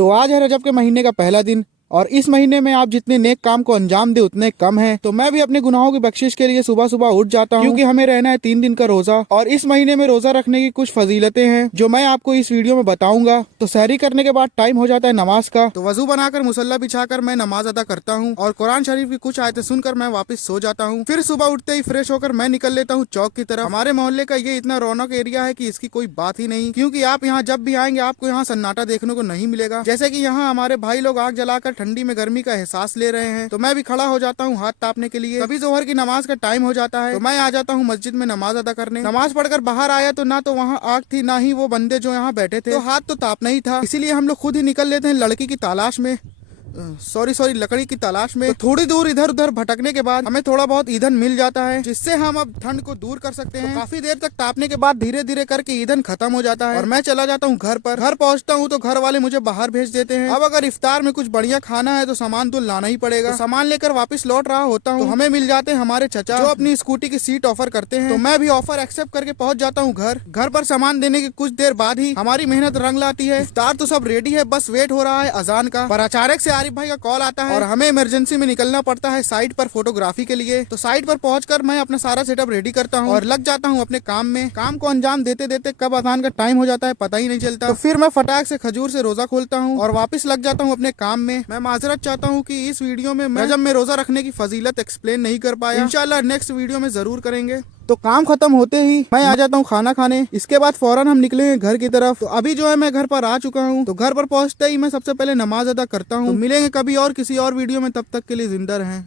तो आज है रजब के महीने का पहला दिन और इस महीने में आप जितने नेक काम को अंजाम दे उतने कम है। तो मैं भी अपने गुनाहों की बख्शिश के लिए सुबह सुबह उठ जाता हूँ क्योंकि हमें रहना है 3 दिन का रोजा और इस महीने में रोजा रखने की कुछ फजीलतें हैं जो मैं आपको इस वीडियो में बताऊंगा। तो सहरी करने के बाद टाइम हो जाता है नमाज का, तो वजू बनाकर मुसल्ला बिछाकर मैं नमाज अदा करता हूँ और कुरान शरीफ की कुछ आयतें सुनकर मैं वापस सो जाता हूँ। फिर सुबह उठते ही फ्रेश होकर मैं निकल लेता हूँ चौक की तरफ। हमारे मोहल्ले का ये इतना रौनक एरिया है कि इसकी कोई बात ही नहीं, क्योंकि आप यहाँ जब भी आएंगे आपको यहाँ सन्नाटा देखने को नहीं मिलेगा। जैसे कि यहाँ हमारे भाई लोग आग जलाकर ठंडी में गर्मी का एहसास ले रहे हैं, तो मैं भी खड़ा हो जाता हूँ हाथ तापने के लिए। तभी जोहर की नमाज का टाइम हो जाता है तो मैं आ जाता हूँ मस्जिद में नमाज अदा करने। नमाज पढ़कर बाहर आया तो ना तो वहाँ आग थी ना ही वो बंदे जो यहाँ बैठे थे, तो हाथ तो तापना ही था। इसीलिए हम लोग खुद ही निकल लेते हैं लड़की की तलाश में, सॉरी लकड़ी की तलाश में। तो थोड़ी दूर इधर उधर भटकने के बाद हमें थोड़ा बहुत ईंधन मिल जाता है जिससे हम अब ठंड को दूर कर सकते हैं। तो काफी देर तक तापने के बाद धीरे धीरे करके ईंधन खत्म हो जाता है और मैं चला जाता हूँ घर पर। घर पहुँचता हूँ तो घर वाले मुझे बाहर भेज देते हैं। अब अगर इफ्तार में कुछ बढ़िया खाना है तो सामान तो लाना ही पड़ेगा। तो सामान लेकर वापस लौट रहा होता हूँ तो हमें मिल जाते हैं हमारे चचा जो अपनी स्कूटी की सीट ऑफर करते हैं। तो मैं भी ऑफर एक्सेप्ट करके पहुँच जाता हूँ घर। घर पर सामान देने की कुछ देर बाद ही हमारी मेहनत रंग लाती है। इफ्तार तो सब रेडी है, बस वेट हो रहा है अजान का। पर अचानक से आरिफ भाई का कॉल आता है और हमें इमरजेंसी में निकलना पड़ता है साइट पर फोटोग्राफी के लिए। तो साइट पर पहुंचकर मैं अपना सारा सेटअप रेडी करता हूं और लग जाता हूं अपने काम में। काम को अंजाम देते देते कब अजान का टाइम हो जाता है पता ही नहीं चलता। तो फिर मैं फटाक से खजूर से रोजा खोलता हूं और वापस लग जाता हूं अपने काम में। मैं माजरत चाहता हूं कि इस वीडियो में मैं रजब में रोजा रखने की फजीलत एक्सप्लेन नहीं कर पाया। इंशाल्लाह नेक्स्ट वीडियो में जरूर करेंगे। तो काम खत्म होते ही मैं आ जाता हूँ खाना खाने। इसके बाद फौरन हम निकलेंगे घर की तरफ। तो अभी जो है मैं घर पर आ चुका हूँ। तो घर पर पहुँचते ही मैं सबसे पहले नमाज अदा करता हूँ। तो मिलेंगे कभी और किसी और वीडियो में, तब तक के लिए जिंदा रहें।